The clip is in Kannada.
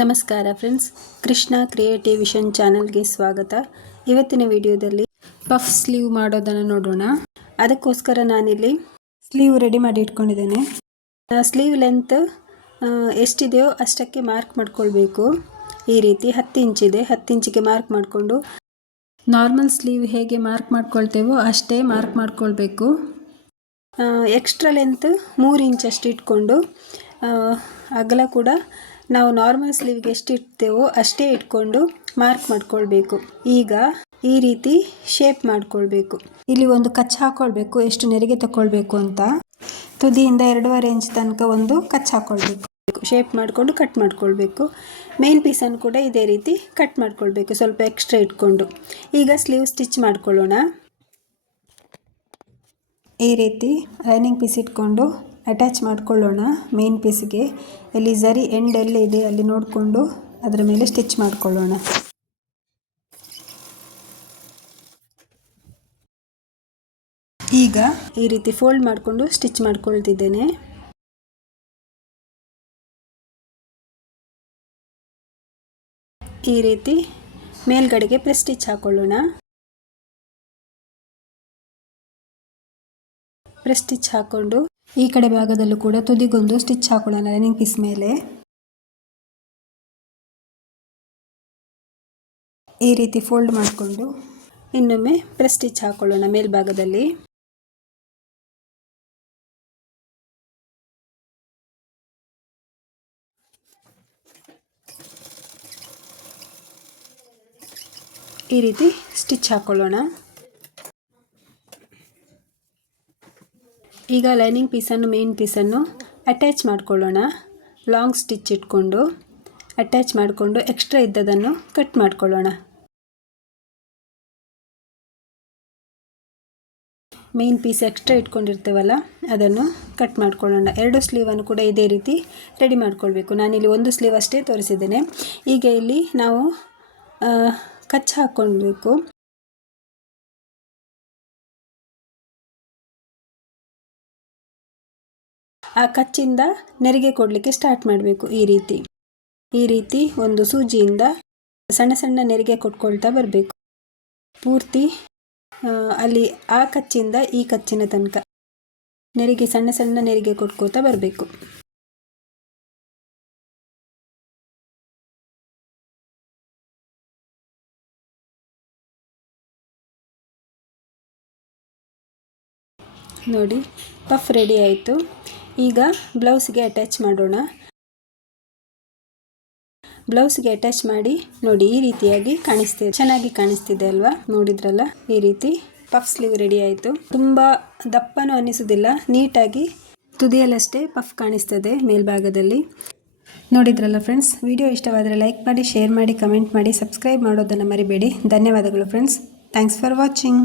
ನಮಸ್ಕಾರ ಫ್ರೆಂಡ್ಸ್, ಕೃಷ್ಣ ಕ್ರಿಯೇಟಿವ್ ವಿಷನ್ ಚಾನಲ್ಗೆ ಸ್ವಾಗತ. ಇವತ್ತಿನ ವಿಡಿಯೋದಲ್ಲಿ ಪಫ್ ಸ್ಲೀವ್ ಮಾಡೋದನ್ನು ನೋಡೋಣ. ಅದಕ್ಕೋಸ್ಕರ ನಾನಿಲ್ಲಿ ಸ್ಲೀವ್ ರೆಡಿ ಮಾಡಿ ಇಟ್ಕೊಂಡಿದ್ದೇನೆ. ಸ್ಲೀವ್ ಲೆಂತ್ ಎಷ್ಟಿದೆಯೋ ಅಷ್ಟಕ್ಕೆ ಮಾರ್ಕ್ ಮಾಡ್ಕೊಳ್ಬೇಕು. ಈ ರೀತಿ 10 ಇಂಚಿದೆ, 10 ಇಂಚಿಗೆ ಮಾರ್ಕ್ ಮಾಡಿಕೊಂಡು ನಾರ್ಮಲ್ ಸ್ಲೀವ್ ಹೇಗೆ ಮಾರ್ಕ್ ಮಾಡ್ಕೊಳ್ತೇವೋ ಅಷ್ಟೇ ಮಾರ್ಕ್ ಮಾಡ್ಕೊಳ್ಬೇಕು. ಎಕ್ಸ್ಟ್ರಾ ಲೆಂತ್ 3 ಇಂಚಷ್ಟು ಇಟ್ಕೊಂಡು ಅಗಲ ಕೂಡ ನಾವು ನಾರ್ಮಲ್ ಸ್ಲೀವ್ಗೆ ಎಷ್ಟು ಇಡ್ತೇವೋ ಅಷ್ಟೇ ಇಟ್ಕೊಂಡು ಮಾರ್ಕ್ ಮಾಡ್ಕೊಳ್ಬೇಕು. ಈಗ ಈ ರೀತಿ ಶೇಪ್ ಮಾಡ್ಕೊಳ್ಬೇಕು. ಇಲ್ಲಿ ಒಂದು ಕಚ್ ಹಾಕೊಳ್ಬೇಕು, ಎಷ್ಟು ನೆರಿಗೆ ತಗೊಳ್ಬೇಕು ಅಂತ. ತುದಿಯಿಂದ 2.5 ಇಂಚ್ ತನಕ ಒಂದು ಕಚ್ ಹಾಕೊಳ್ಬೇಕು. ಶೇಪ್ ಮಾಡಿಕೊಂಡು ಕಟ್ ಮಾಡ್ಕೊಳ್ಬೇಕು. ಮೇನ್ ಪೀಸನ್ನು ಕೂಡ ಇದೇ ರೀತಿ ಕಟ್ ಮಾಡ್ಕೊಳ್ಬೇಕು, ಸ್ವಲ್ಪ ಎಕ್ಸ್ಟ್ರಾ ಇಟ್ಕೊಂಡು. ಈಗ ಸ್ಲೀವ್ ಸ್ಟಿಚ್ ಮಾಡ್ಕೊಳ್ಳೋಣ. ಈ ರೀತಿ ಲೈನಿಂಗ್ ಪೀಸ್ ಇಟ್ಕೊಂಡು ಅಟ್ಯಾಚ್ ಮಾಡ್ಕೊಳ್ಳೋಣ ಮೇನ್ ಪೀಸ್ಗೆ. ಇಲ್ಲಿ ಝರಿ ಎಂಡ್ ಎಲ್ಲಿ ಇದೆ ಅಲ್ಲಿ ನೋಡಿಕೊಂಡು ಅದರ ಮೇಲೆ ಸ್ಟಿಚ್ ಮಾಡ್ಕೊಳ್ಳೋಣ. ಈಗ ಈ ರೀತಿ ಫೋಲ್ಡ್ ಮಾಡಿಕೊಂಡು ಸ್ಟಿಚ್ ಮಾಡ್ಕೊಳ್ತಿದ್ದೇನೆ. ಈ ರೀತಿ ಮೇಲ್ಗಡೆಗೆ ಪ್ರೆಸ್ ಸ್ಟಿಚ್ ಹಾಕೊಳ್ಳೋಣ. ಪ್ರೆಸ್ ಸ್ಟಿಚ್ ಹಾಕೊಂಡು ಈ ಕಡೆ ಭಾಗದಲ್ಲೂ ಕೂಡ ತುದಿಗೊಂದು ಸ್ಟಿಚ್ ಹಾಕೊಳ್ಳೋಣ ಲೈನಿಂಗ್ ಪೀಸ್ ಮೇಲೆ. ಈ ರೀತಿ ಫೋಲ್ಡ್ ಮಾಡಿಕೊಂಡು ಇನ್ನೊಮ್ಮೆ ಪ್ರೆಸ್ ಸ್ಟಿಚ್ ಹಾಕೊಳ್ಳೋಣ ಮೇಲ್ಭಾಗದಲ್ಲಿ. ಈ ರೀತಿ ಸ್ಟಿಚ್ ಹಾಕೊಳ್ಳೋಣ. ಈಗ ಲೈನಿಂಗ್ ಪೀಸನ್ನು ಮೇನ್ ಪೀಸನ್ನು ಅಟ್ಯಾಚ್ ಮಾಡ್ಕೊಳ್ಳೋಣ. ಲಾಂಗ್ ಸ್ಟಿಚ್ ಇಟ್ಕೊಂಡು ಅಟ್ಯಾಚ್ ಮಾಡಿಕೊಂಡು ಎಕ್ಸ್ಟ್ರಾ ಇದ್ದದನ್ನು ಕಟ್ ಮಾಡ್ಕೊಳ್ಳೋಣ. ಮೇನ್ ಪೀಸ್ ಎಕ್ಸ್ಟ್ರಾ ಇಟ್ಕೊಂಡಿರ್ತೇವಲ್ಲ ಅದನ್ನು ಕಟ್ ಮಾಡ್ಕೊಳ್ಳೋಣ. 2 ಸ್ಲೀವನ್ನು ಕೂಡ ಇದೇ ರೀತಿ ರೆಡಿ ಮಾಡ್ಕೊಳ್ಬೇಕು. ನಾನಿಲ್ಲಿ ಒಂದು ಸ್ಲೀವ್ ಅಷ್ಟೇ ತೋರಿಸಿದ್ದೇನೆ. ಈಗ ಇಲ್ಲಿ ನಾವು ಕಚ್ ಹಾಕ್ಕೊಳ್ಬೇಕು. ಆ ಕಚ್ಚಿಂದ ನೆರಿಗೆ ಕೊಡಲಿಕ್ಕೆ ಸ್ಟಾರ್ಟ್ ಮಾಡಬೇಕು. ಈ ರೀತಿ ಒಂದು ಸೂಜಿಯಿಂದ ಸಣ್ಣ ಸಣ್ಣ ನೆರಿಗೆ ಕೊಟ್ಕೊಳ್ತಾ ಬರಬೇಕು. ಪೂರ್ತಿ ಅಲ್ಲಿ ಆ ಕಚ್ಚಿಂದ ಈ ಕಚ್ಚಿನ ತನಕ ನೆರಿಗೆ ಸಣ್ಣ ಸಣ್ಣ ನೆರಿಗೆ ಕೊಟ್ಕೋತಾ ಬರಬೇಕು. ನೋಡಿ, ಪಫ್ ರೆಡಿ ಆಯಿತು. ಈಗ ಬ್ಲೌಸ್ಗೆ ಅಟ್ಯಾಚ್ ಮಾಡೋಣ. ಬ್ಲೌಸ್ಗೆ ಅಟ್ಯಾಚ್ ಮಾಡಿ ನೋಡಿ, ಈ ರೀತಿಯಾಗಿ ಕಾಣಿಸ್ತಿದೆ, ಚೆನ್ನಾಗಿ ಕಾಣಿಸ್ತಿದೆ ಅಲ್ವಾ? ನೋಡಿದ್ರಲ್ಲ, ಈ ರೀತಿ ಪಫ್ ಸ್ಲೀವ್ ರೆಡಿ ಆಯಿತು. ತುಂಬ ದಪ್ಪನೂ ಅನ್ನಿಸೋದಿಲ್ಲ, ನೀಟಾಗಿ ತುದಿಯಲ್ಲಷ್ಟೇ ಪಫ್ ಕಾಣಿಸ್ತದೆ ಮೇಲ್ಭಾಗದಲ್ಲಿ. ನೋಡಿದ್ರಲ್ಲ ಫ್ರೆಂಡ್ಸ್, ವಿಡಿಯೋ ಇಷ್ಟವಾದರೆ ಲೈಕ್ ಮಾಡಿ, ಶೇರ್ ಮಾಡಿ, ಕಮೆಂಟ್ ಮಾಡಿ, ಸಬ್ಸ್ಕ್ರೈಬ್ ಮಾಡೋದನ್ನು ಮರಿಬೇಡಿ. ಧನ್ಯವಾದಗಳು ಫ್ರೆಂಡ್ಸ್. Thanks for watching.